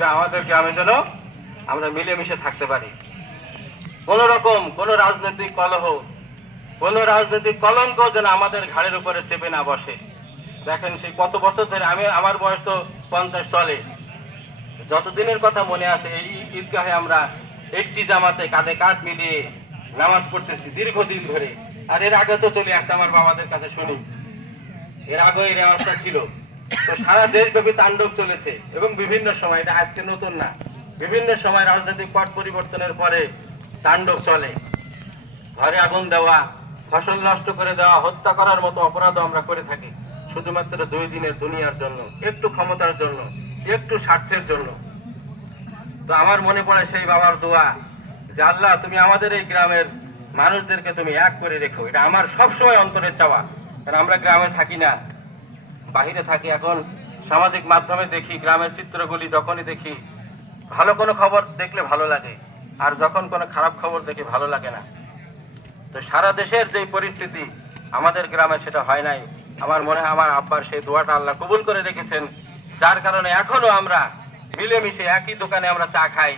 যে আমাদের গ্রামে যেন আমরা মিলেমিশে থাকতে পারি। কোন রকম কোন রাজনৈতিক কলহ, কোন রাজনৈতিক কলঙ্ক যেন আমাদের ঘাড়ের উপরে চেপে না বসে। দেখেন সেই কত বছর ধরে আমি, আমার বয়স তো পঞ্চাশ চলে। যতদিনের কথা মনে আছে, এই ঈদগাহে আমরা একটি জামাতে কাঁধে কাঁধ মিলিয়ে নামাজ পড়তেছি দীর্ঘদিন ধরে। আর এর আগে তো চলে আসতে আমার বাবাদের কাছে শুনি। এর আগে এই ছিল। সারা দেশব্যাপী তাণ্ডব চলেছে এবং বিভিন্ন সময়, এটা আজকে নতুন না, বিভিন্ন সময় রাজনৈতিক পট পরিবর্তনের পরে তাণ্ডব চলে। ঘরে আগুন দেওয়া, ফসল নষ্ট করে দেওয়া, হত্যা করার মতো আমরা করে থাকি, শুধুমাত্র দুই দিনের দুনিয়ার জন্য, একটু ক্ষমতার জন্য, একটু স্বার্থের জন্য। তো আমার মনে পড়ে সেই বাবার দোয়া যে, আল্লাহ, তুমি আমাদের এই গ্রামের মানুষদেরকে তুমি এক করে রেখো। এটা আমার সবসময় অন্তরের চাওয়া। কারণ আমরা গ্রামে থাকি না বাহিরে থাকি এখন সামাজিক মাধ্যমে দেখি, গ্রামের চিত্রগুলি যখনই দেখি, ভালো কোনো খবর দেখলে ভালো লাগে, আর যখন কোনো খারাপ খবর দেখি ভালো লাগে না। তো সারা দেশের যে পরিস্থিতি, আমাদের গ্রামে সেটা হয় নাই। আমার মনে হয় আমার আব্বার সেই দোয়াটা আল্লাহ কবুল করে রেখেছেন, যার কারণে এখনও আমরা মিলেমিশে একই দোকানে আমরা চা খাই,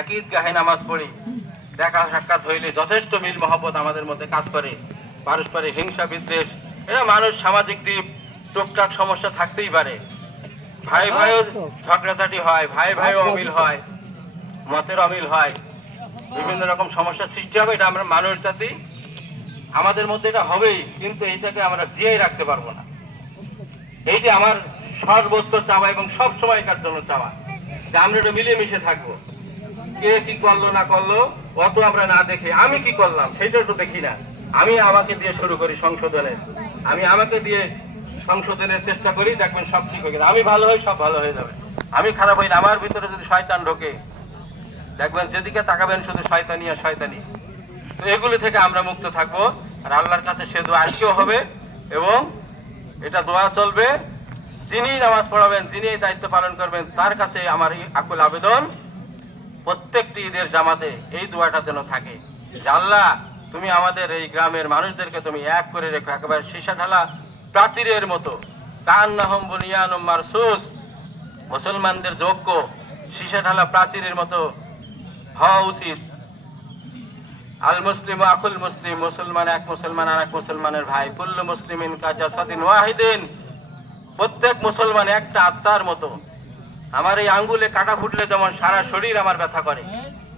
একই গাহে নামাজ পড়ি, দেখা সাক্ষাৎ হইলে যথেষ্ট মিল মহব্বত আমাদের মধ্যে কাজ করে, পারস্পরিক হিংসা বিদ্বেষ এটা মানুষ সামাজিক দিক টুকটাক সমস্যা থাকতেই পারে। ভাই ভাইও ঝগড়াঝাটি হয় ভাই ভাইও অমিল হয় মতের অমিল হয়। বিভিন্ন রকম সমস্যার সৃষ্টি হবে এটা আমরা মানুষ জাতি আমাদের মধ্যে এটা হবেই কিন্তু এইটাকে আমরা জিয়েই রাখতে পারব না। এই যে আমার সর্বোচ্চ চাওয়া এবং সব সময় সময়কার জন্য চাওয়া যে আমরা এটা মিলেমিশে থাকব। কে কি করল না করল অত আমরা না দেখে আমি কি করলাম সেটা তো দেখি না। আমি আমাকে দিয়ে শুরু করি সংশোধনের। আমি আমাকে দিয়ে সংশোধনের চেষ্টা করি, দেখবেন সব ঠিক হয়ে আমি ভালো হই, সব ভালো হয়ে যাবে। আমি খারাপ হই আমার ভিতরে যদি শয়তান ঢোকে, দেখবেন যেদিকে তাকাবেন শুধু শয়তানি আর শয়তানি। তো এগুলি থেকে আমরা মুক্ত থাকব, আর আল্লাহর কাছে সে দোয়া আজকেও হবে, এবং এটা দোয়া চলবে। যিনি নামাজ পড়াবেন, যিনি এই দায়িত্ব পালন করবেন, তার কাছে আমার এই আকুল আবেদন, প্রত্যেকটি ঈদের জামাতে এই দোয়াটা যেন থাকে। যে আল্লাহ, তুমি আমাদের এই গ্রামের মানুষদেরকে তুমি এক করে রেখো, একেবারে সীসা ঢালা প্রাচীরের মতো। কান্নাহম বুনিয়ানুম মারসুস। মুসলমানদের যোগ্য সীসা ঢালা প্রাচীরের মতো হওয়া উচিত। আল মুসলিম আকুল মুসলিম মুসলমান এক মুসলমান আর এক মুসলমানের ভাই। কুল্লু মুসলিমিন কাজা ওয়াহিদিন। প্রত্যেক মুসলমান একটা আত্মার মতো। আমার এই আঙ্গুলে কাটা ফুটলে যেমন সারা শরীর আমার ব্যথা করে।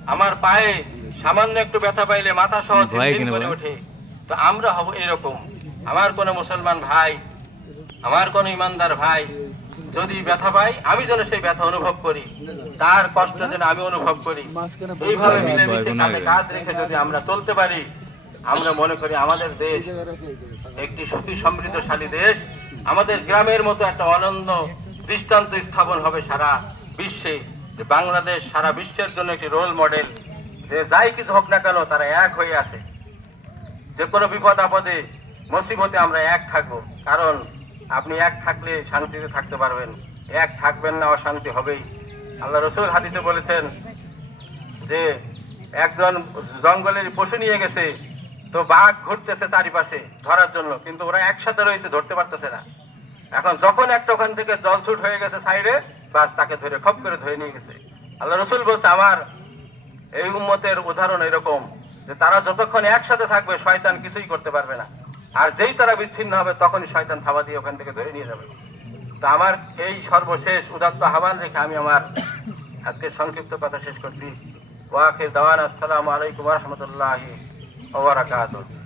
আমার পায়ে সামান্য একটু ব্যথা পাইলে মাথা সহ করে ওঠে। তো আমরা হব এরকম। আমার কোনো মুসলমান ভাই আমার কোন ইমানদার ভাই যদি ব্যথা পাই আমি যেন সেই ব্যথা অনুভব করি। তার কষ্ট যেন আমি অনুভব করি। এইভাবে মিলেমিশে কাঁধে কাঁধ রেখে যদি আমরা চলতে পারি আমরা মনে করি আমাদের দেশ একটি সুখী সমৃদ্ধশালী দেশ। আমাদের গ্রামের মতো একটা অনন্য দৃষ্টান্ত স্থাপন হবে সারা বিশ্বে। যে বাংলাদেশ সারা বিশ্বের জন্য একটি রোল মডেল যে যাই কিছু হোক না কেন তারা এক হয়ে আছে যে কোনো বিপদ আপদে মুসিবতে আমরা এক থাকব। কারণ আপনি এক থাকলে শান্তিতে থাকতে পারবেন। এক থাকবেন না, অশান্তি হবেই। আল্লাহ রসুল হাদিসে বলেছেন যে, একজন জঙ্গলের পশু নিয়ে গেছে, তো বাঘ ঘুরতেছে চারিপাশে ধরার জন্য, কিন্তু ওরা একসাথে রয়েছে, ধরতে পারতেছে না। এখন যখন একটা ওখান থেকে জল ছুট হয়ে গেছে সাইডে, বাস তাকে ধরে, খপ করে ধরে নিয়ে গেছে। আল্লাহ রসুল বলছে, আমার এই উম্মতের উদাহরণ এরকম যে, তারা যতক্ষণ একসাথে থাকবে, শয়তান কিছুই করতে পারবে না। আর যেই তারা বিচ্ছিন্ন হবে, তখনই শয়তান থাবা দিয়ে ওখান থেকে ধরে নিয়ে যাবে। তো আমার এই সর্বশেষ উদাত্ত আহ্বান রেখে আমি আমার আজকে সংক্ষিপ্ত কথা শেষ করছি। ওয়াখির দাওয়ান, আসসালামু আলাইকুম রহমতুল্লাহ ওবরাকাতুহ